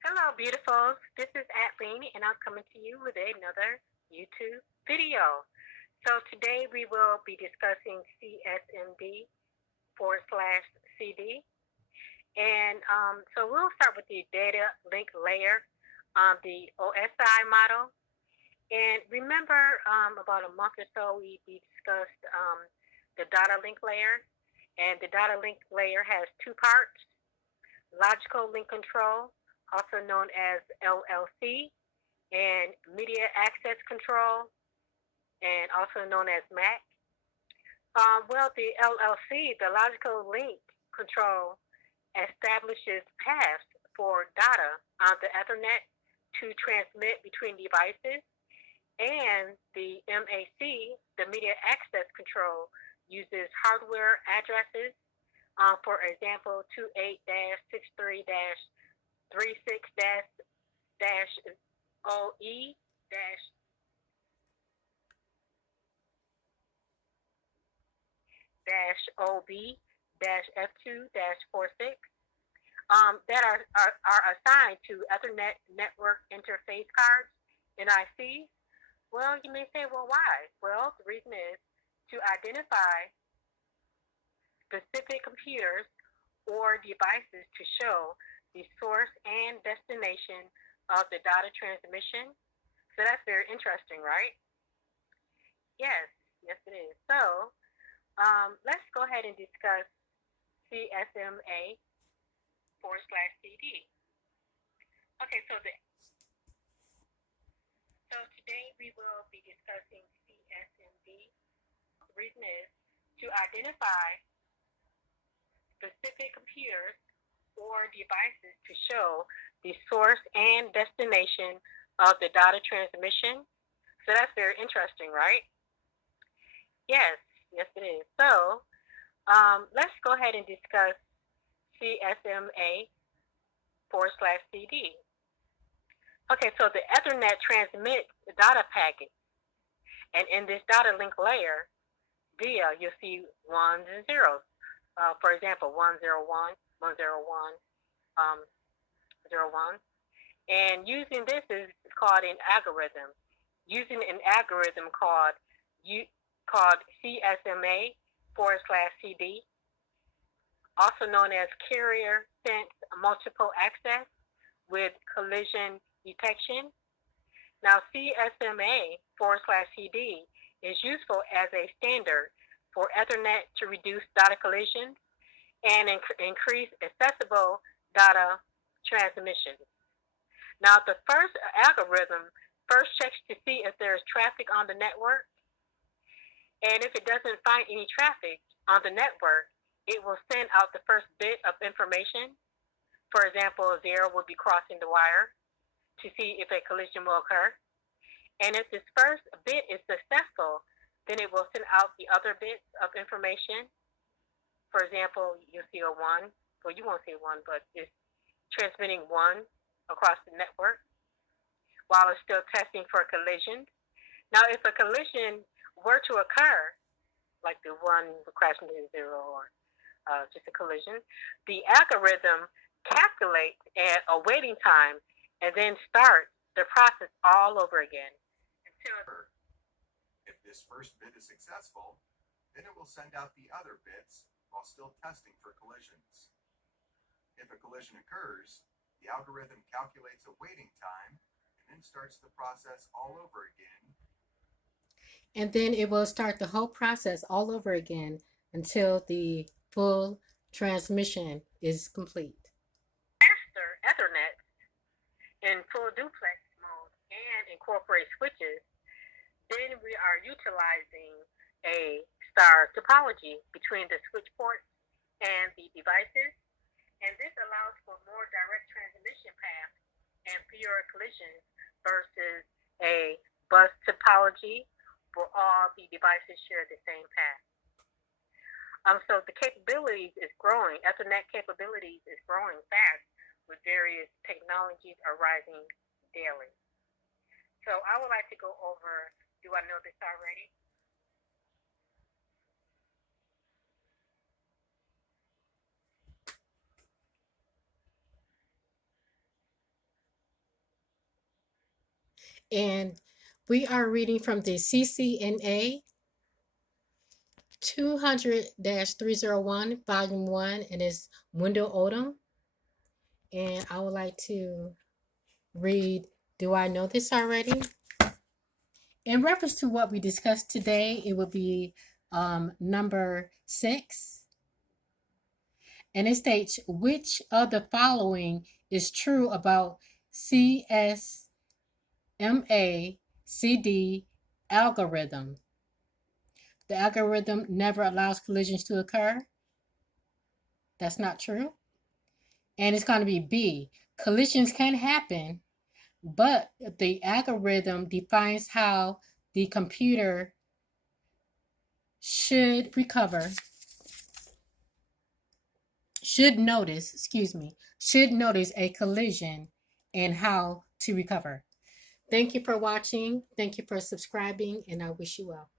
Hello, beautifuls. This is Atleen, and I'm coming to you with another YouTube video. So today we will be discussing CSMD forward slash CD. And so we'll start with the data link layer, the OSI model. And remember, about a month or so, we discussed the data link layer. And the data link layer has two parts: logical link control, also known as LLC, and media access control, and also known as MAC. Well, the LLC, the logical link control, establishes paths for data on the Ethernet to transmit between devices, and the MAC, the media access control, uses hardware addresses, for example, 28-63-36-OE OB F2 46, that are assigned to Ethernet network interface cards, NICs. Well, you may say, well, why? Well, the reason is to identify specific computers or devices to show the source and destination of the data transmission. So that's very interesting, right? Yes, yes, it is. So let's go ahead and discuss CSMA forward slash CD. Okay, so today we will be discussing CSMD. The reason is to identify specific computers or devices to show the source and destination of the data transmission. So that's very interesting, right? Yes, yes, it is. So let's go ahead and discuss CSMA forward slash CD. Okay, so the Ethernet transmits the data packet, and in this data link layer, via you'll see ones and zeros. For example, 101, 101, 01. And using this is called an algorithm. Using an algorithm called CSMA forward slash CD, also known as carrier sense multiple access with collision detection. Now, CSMA forward slash CD is useful as a standard for Ethernet to reduce data collisions and increase accessible data transmission. Now, the first algorithm first checks to see if there is traffic on the network, and if it doesn't find any traffic on the network, it will send out the first bit of information. For example, 0 will be crossing the wire to see if a collision will occur. And if this first bit is successful, then it will send out the other bits of information. For example, you'll see a 1. Well, you won't see a 1, but it's transmitting 1 across the network while it's still testing for collisions. Now, if a collision were to occur, like the 1 crashing into 0 or just a collision, the algorithm calculates a waiting time and then starts the process all over again. If this first bit is successful, then it will send out the other bits while still testing for collisions. If a collision occurs, the algorithm calculates a waiting time and then starts the process all over again. And then it will start the whole process all over again until the full transmission is complete. Faster Ethernet in full duplex mode and incorporate switches, then we are utilizing a star topology between the switch ports and the devices, and this allows for more direct transmission paths and fewer collisions versus a bus topology where all the devices share the same path. So the capabilities is growing. Ethernet capabilities is growing fast with various technologies arising daily. So I would like to go over, do I know this already? And we are reading from the CCNA 200-301, Volume 1, and it's Wendell Odom. And I would like to read, Do I Know This Already? In reference to what we discussed today, it would be number 6. And it states, which of the following is true about CSMA-CD algorithm? The algorithm never allows collisions to occur. That's not true. And it's going to be B. Collisions can happen, but the algorithm defines how the computer should notice a collision and how to recover. Thank you for watching. Thank you for subscribing, and I wish you well.